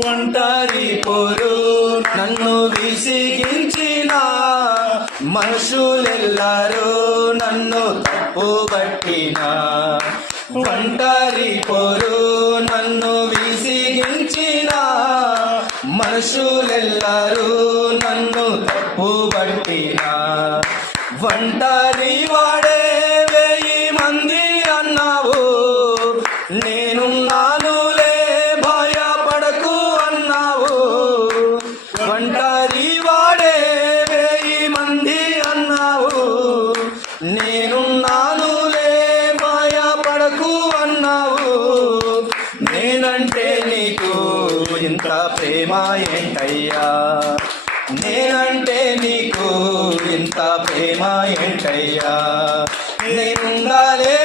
ఒంటరి పోరు నన్ను విసిగించిన మనుషులెల్లరూ నన్ను తప్పుబట్టిన. ఒంటరి పోరు నన్ను విసిగించిన మనుషులెల్లరూ నన్ను తప్పుబట్టిన. ఒంటరి వాడే 1000 మంది అన్నావు, నేనున్నానులే భయపడకు అన్నావు. ఒంటరి వాడే 1000 మంది అన్నావు, నేనున్నానులే భయపడకు అన్నావు. నేనంటే నీకు ఇంత ప్రేమ ఏంటయ్యా, నేనంటే నీకు ఇంత ప్రేమ ఏంటయ్యా. నేనుండాలే